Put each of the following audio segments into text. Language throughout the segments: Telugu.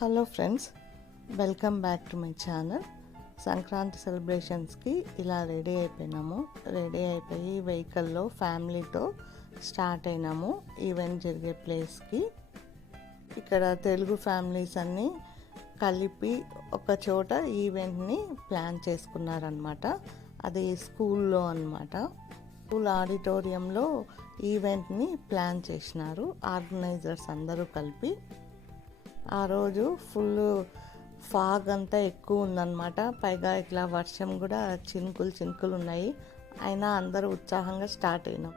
Hello friends welcome back to my channel Sankranti సెలబ్రేషన్స్కి ఇలా రెడీ అయిపోయినాము. రెడీ అయిపోయి వెహికల్లో ఫ్యామిలీతో స్టార్ట్ అయినాము. ఈవెంట్ జరిగే ప్లేస్కి ఇక్కడ తెలుగు ఫ్యామిలీస్ అన్నీ కలిపి ఒక చోట ఈవెంట్ని ప్లాన్ చేసుకున్నారనమాట అది స్కూల్లో అనమాట స్కూల్ ఆడిటోరియంలో ఈవెంట్ని ప్లాన్ చేసినారు. ఆర్గనైజర్స్ అందరూ కలిపి. ఆ రోజు ఫుల్ ఫాగ్ అంతా ఎక్కువ ఉందన్నమాట. పైగా ఇట్లా వర్షం కూడా చినుకులు చినుకులు ఉన్నాయి. అయినా అందరూ ఉత్సాహంగా స్టార్ట్ అయినాం.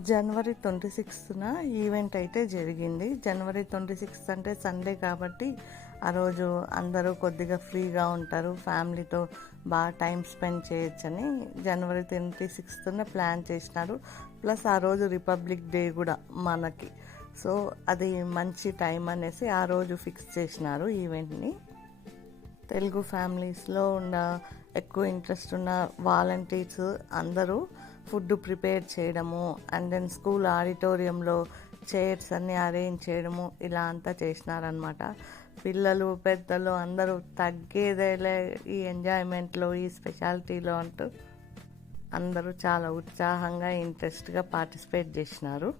జనవరి ట్వంటీ సిక్స్త్న ఈవెంట్ అయితే జరిగింది. జనవరి ట్వంటీ సిక్స్త్ అంటే సండే కాబట్టి ఆ రోజు అందరూ కొద్దిగా ఫ్రీగా ఉంటారు. ఫ్యామిలీతో బాగా టైం స్పెండ్ చేయొచ్చని జనవరి ట్వంటీ సిక్స్త్న ప్లాన్ చేసినారు. ప్లస్ ఆ రోజు రిపబ్లిక్ డే కూడా మనకి. సో అది మంచి టైం అనేసి ఆ రోజు ఫిక్స్ చేసినారు ఈవెంట్ని. తెలుగు ఫ్యామిలీస్లో ఉన్న ఎక్కువ ఇంట్రెస్ట్ ఉన్న వాలంటీర్స్ అందరూ ఫుడ్ ప్రిపేర్ చేయడము అండ్ దెన్ స్కూల్ ఆడిటోరియంలో చైర్స్ అన్నీ అరేంజ్ చేయడము ఇలా అంతా చేసినారనమాట. పిల్లలు పెద్దలు అందరూ తగ్గేదేలే ఈ ఎంజాయ్మెంట్లో ఈ స్పెషాలిటీలో అంటూ అందరూ చాలా ఉత్సాహంగా ఇంట్రెస్ట్గా పార్టిసిపేట్ చేసినారు.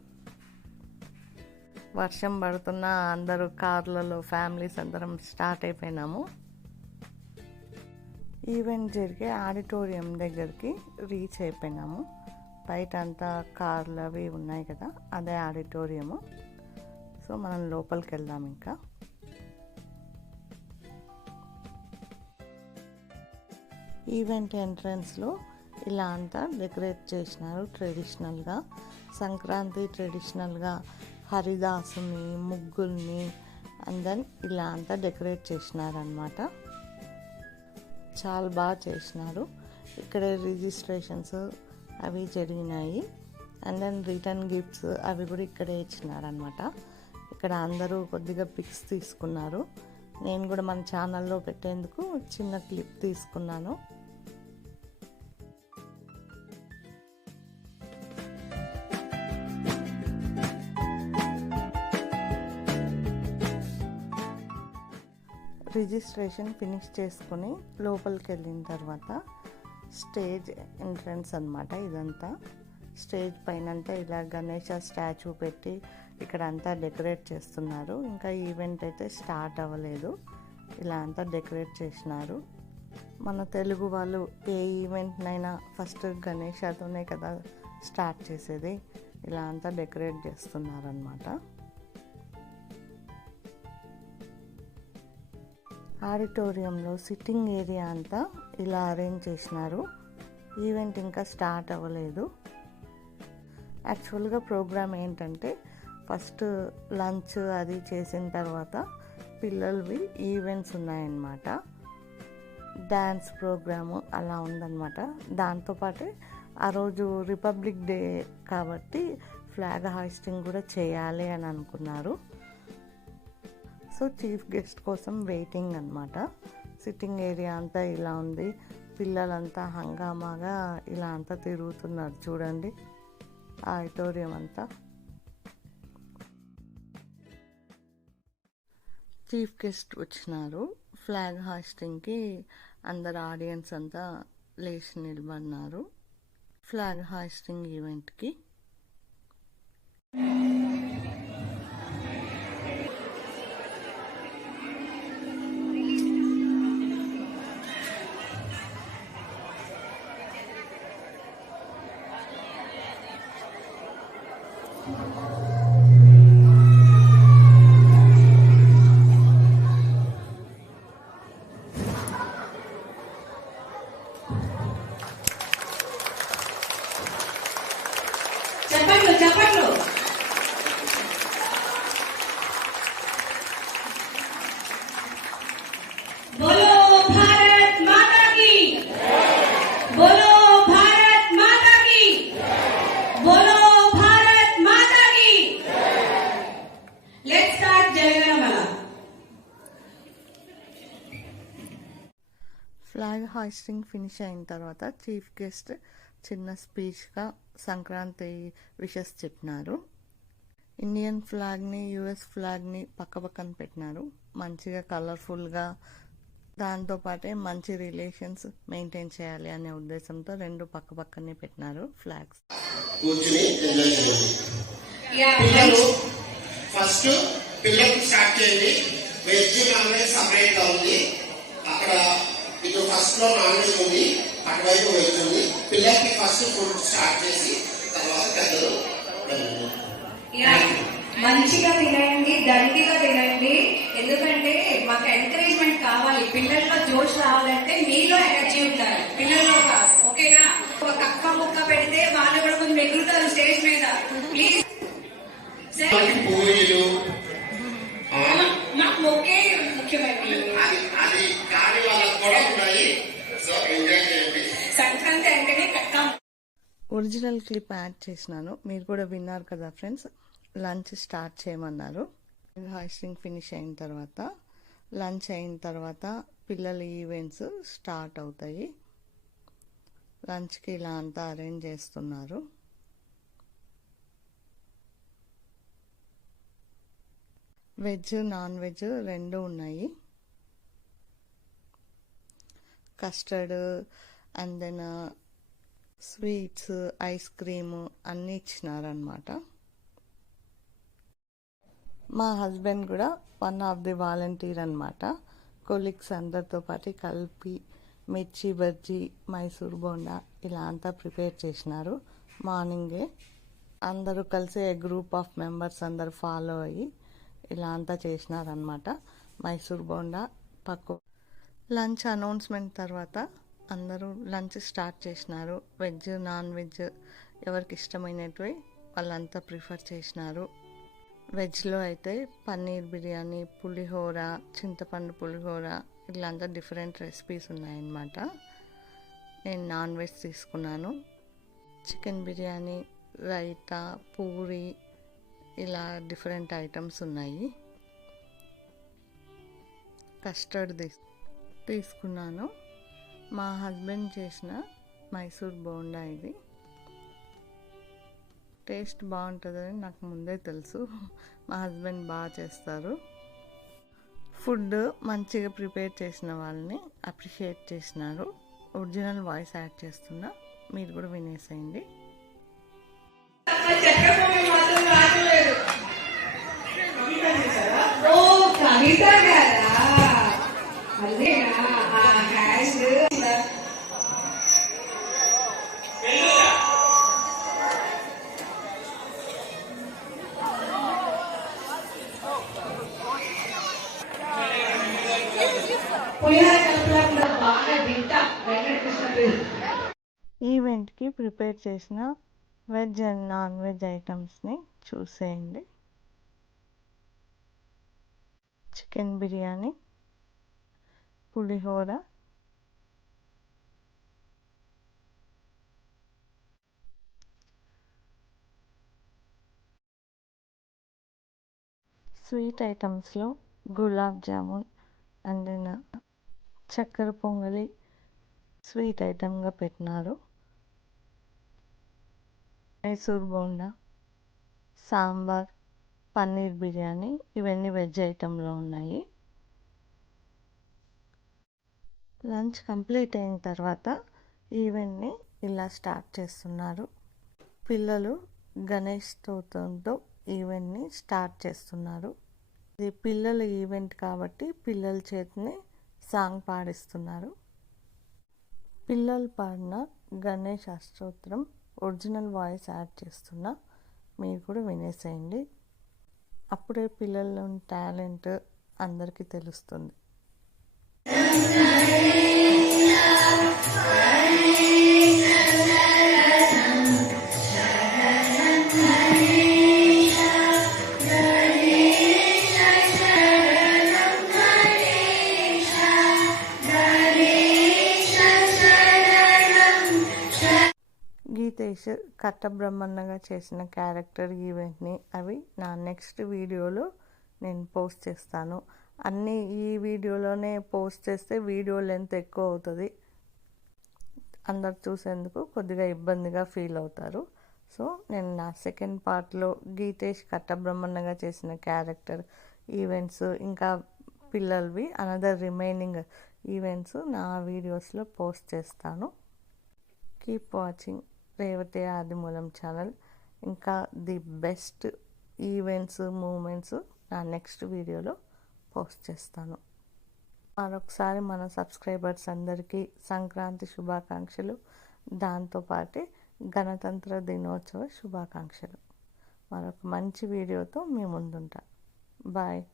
వర్షం పడుతున్న అందరూ కార్లలో ఫ్యామిలీస్ అందరం స్టార్ట్ అయిపోయినాము. ఈవెంట్ జరిగే ఆడిటోరియం దగ్గరికి రీచ్ అయిపోయినాము. బయట అంతా కార్లు అవి ఉన్నాయి కదా అదే ఆడిటోరియము. సో మనం లోపలికి వెళ్దాం ఇంకా. ఈవెంట్ ఎంట్రన్స్లో ఇలా అంతా డెకరేట్ చేసినారు ట్రెడిషనల్గా. సంక్రాంతి ట్రెడిషనల్గా హరిదాసుని ముగ్గుల్ని అండ్ దెన్ ఇలా అంతా డెకరేట్ చేసినారనమాట చాలా బాగా చేసినారు. ఇక్కడ రిజిస్ట్రేషన్స్ అవి జరిగినాయి. అండ్ దెన్ రిటర్న్ గిఫ్ట్స్ అవి కూడా ఇక్కడే ఇచ్చినారనమాట ఇక్కడ అందరూ కొద్దిగా పిక్స్ తీసుకున్నారు. నేను కూడా మన ఛానల్లో పెట్టేందుకు చిన్న క్లిప్ తీసుకున్నాను. రిజిస్ట్రేషన్ ఫినిష్ చేసుకుని లోపలికి వెళ్ళిన తర్వాత స్టేజ్ ఎంట్రన్స్ అనమాట ఇదంతా. స్టేజ్ పైన అంతా ఇలా గణేష స్టాచ్యూ పెట్టి ఇక్కడ అంతా డెకరేట్ చేస్తున్నారు. ఇంకా ఈవెంట్ అయితే స్టార్ట్ అవ్వలేదు. ఇలా అంతా డెకరేట్ చేసినారు. మన తెలుగు వాళ్ళు ఏ ఈవెంట్నైనా ఫస్ట్ గణేషతోనే కదా స్టార్ట్ చేసేది. ఇలా అంతా డెకరేట్ చేస్తున్నారనమాట ఆడిటోరియంలో సిట్టింగ్ ఏరియా అంతా ఇలా అరేంజ్ చేసినారు. ఈవెంట్ ఇంకా స్టార్ట్ అవ్వలేదు. యాక్చువల్గా ప్రోగ్రామ్ ఏంటంటే ఫస్ట్ లంచ్ అది చేసిన తర్వాత పిల్లలవి ఈవెంట్స్ ఉన్నాయన్నమాట. డ్యాన్స్ ప్రోగ్రాము అలా ఉందన్నమాట. దాంతోపాటే ఆ రోజు రిపబ్లిక్ డే కాబట్టి ఫ్లాగ్ హాయిస్టింగ్ కూడా చేయాలి అని అనుకున్నారు. సో చీఫ్ గెస్ట్ కోసం వెయిటింగ్ అనమాట సిట్టింగ్ ఏరియా అంతా ఇలా ఉంది. పిల్లలంతా హంగామాగా ఇలా అంతా తిరుగుతున్నారు చూడండి. ఆడిటోరియం అంతా. చీఫ్ గెస్ట్ వచ్చినారు. ఫ్లాగ్ హాస్టింగ్కి అందరు ఆడియన్స్ అంతా లేచి నిలబడినారు. ఫ్లాగ్ హాస్టింగ్ ఈవెంట్కి. హాయిస్టింగ్ ఫినిష్ అయిన తర్వాత చీఫ్ గెస్ట్ చిన్న స్పీచ్గా సంక్రాంతి విషెస్ చెప్పినారు. ఇండియన్ ఫ్లాగ్ని యుఎస్ ఫ్లాగ్ని పక్క పక్కన పెట్టినారు. మంచిగా కలర్ఫుల్గా దాంతోపాటే మంచి రిలేషన్స్ మెయింటైన్ చేయాలి అనే ఉద్దేశంతో రెండు పక్క పక్కనే పెట్టినారు ఫ్లాగ్స్. ఫస్ట్ పిల్లలకు స్టార్ట్ చేయండి. వెజ్ నాన్ వెజ్ సపరేట్గా ఉంది. అక్కడ ఫస్ట్లో నాన్ వెజ్ ఉంది అటువైపు వెజ్ ఉంది పిల్లలకి ఫస్ట్ ఫుడ్ స్టార్ట్ చేసి తర్వాత పెద్దలు యా. మంచిగా తినండి దండిగా తినండి. ఎందుకంటే మాకు ఎంకరేజ్మెంట్ కావాలి. పిల్లల్లో జోష్ రావాలంటే మీలో ఎనర్జీ ఉండాలి పిల్లల్లో కాదు ఓకేనా ఒక కక్క ముక్క పెడితే వాళ్ళు కూడా కొంచెం ఎగురుతారు స్టేజ్ మీద ప్లీజ్ మనకి పూరీలు ఆ, మాకు మొక్కే ముఖ్యమండి అది అది కాని వాళ్ళకి కూడా ఉన్నాయి సో ఎంజాయ్ చేయండి సంక్రాంతి అంటేనే కక్క ఒరిజినల్ క్లిప్ యాడ్ చేసినాను. మీరు కూడా విన్నారు కదా ఫ్రెండ్స్. లంచ్ స్టార్ట్ చేయమన్నారు. హాయిస్టింగ్ ఫినిష్ అయిన తర్వాత లంచ్ అయిన తర్వాత పిల్లల ఈవెంట్స్ స్టార్ట్ అవుతాయి. లంచ్కి ఇలా అంతా అరేంజ్ చేస్తున్నారు. వెజ్ నాన్ వెజ్ రెండు ఉన్నాయి. Custard and then sweets ice cream అన్నీ ఇచ్చినారనమాట మా హస్బెండ్ కూడా వన్ ఆఫ్ ది వాలంటీర్ అనమాట కొలీగ్స్ అందరితో పాటు కలిపి మిర్చి బజ్జీ మైసూర్ బోండా ఇలా అంతా ప్రిపేర్ చేసినారు మార్నింగే. అందరూ కలిసి గ్రూప్ ఆఫ్ మెంబర్స్ అందరు ఫాలో అయ్యి ఇలా అంతా చేసినారనమాట మైసూర్ బోండా పక్కు లంచ్ అనౌన్స్మెంట్ తర్వాత అందరూ లంచ్ స్టార్ట్ చేసినారు. వెజ్ నాన్ వెజ్ ఎవరికి ఇష్టమైనటివి వాళ్ళంతా ప్రిఫర్ చేసినారు. వెజ్లో అయితే పన్నీర్ బిర్యానీ పులిహోర చింతపండు పులిహోర ఇట్లంతా డిఫరెంట్ రెసిపీస్ ఉన్నాయన్నమాట. నేను నాన్ వెజ్ తీసుకున్నాను. చికెన్ బిర్యానీ రైతా పూరి ఇలా డిఫరెంట్ ఐటమ్స్ ఉన్నాయి. కస్టర్డ్ తీసు తీసుకున్నాను. మా హస్బెండ్ చేసిన మైసూర్ బోండా ఇది. టేస్ట్ బాగుంటుందని నాకు ముందే తెలుసు. మా హస్బెండ్ బాగా చేస్తారు. ఫుడ్ మంచిగా ప్రిపేర్ చేసిన వాళ్ళని అప్రిషియేట్ చేసినారు. ఒరిజినల్ వాయిస్ యాడ్ చేస్తున్నా. మీరు కూడా వినేసేయండి. ప్రిపేర్ చేసిన వెజ్ అండ్ నాన్ వెజ్ ఐటమ్స్ని చూసేయండి. చికెన్ బిర్యానీ పులిహోర స్వీట్ ఐటమ్స్లో గులాబ్ జామున్ అండ్ చక్కెర పొంగలి స్వీట్ ఐటమ్గా పెట్టినారు. మైసూర్ బోండా సాంబార్ పన్నీర్ బిర్యానీ ఇవన్నీ వెజ్ ఐటెంలో ఉన్నాయి. లంచ్ కంప్లీట్ అయిన తర్వాత ఈవెంట్ని ఇలా స్టార్ట్ చేస్తున్నారు. పిల్లలు గణేష్ స్తోత్రంతో ఈవెంట్ని స్టార్ట్ చేస్తున్నారు. ఇది పిల్లల ఈవెంట్ కాబట్టి పిల్లల చేతిని సాంగ్ పాడిస్తున్నారు. పిల్లలు పాడిన Ganesh Ashtottaram original voice add చేస్తున్నా మీరు కూడా వినేసేయండి. అప్పుడే పిల్లల్లోని టాలెంట్ అందరికీ తెలుస్తుంది. గీతేష్ కట్టబ్రహ్మన్నగా చేసిన క్యారెక్టర్ ఈవెంట్ని అవి నా నెక్స్ట్ వీడియోలో నేను పోస్ట్ చేస్తాను. అన్నీ ఈ వీడియోలోనే పోస్ట్ చేస్తే వీడియో లెంత్ ఎక్కువ అవుతుంది. అందరు చూసేందుకు కొద్దిగా ఇబ్బందిగా ఫీల్ అవుతారు. సో నేను నా సెకండ్ పార్ట్లో గీతేష్ కట్టబ్రహ్మన్నగా చేసిన క్యారెక్టర్ ఈవెంట్స్ ఇంకా పిల్లలవి అనదర్ రిమైనింగ్ ఈవెంట్స్ నా వీడియోస్లో పోస్ట్ చేస్తాను. Keep watching Revathi Adimulam channel. ఇంకా ది బెస్ట్ ఈవెంట్స్ మూమెంట్స్ నా నెక్స్ట్ వీడియోలో పోస్ట్ చేస్తాను. మరొకసారి మన సబ్స్క్రైబర్స్ అందరికీ సంక్రాంతి శుభాకాంక్షలు. దాంతోపాటే గణతంత్ర దినోత్సవ శుభాకాంక్షలు. మరొక మంచి వీడియోతో మీ ముందుంటా. బాయ్.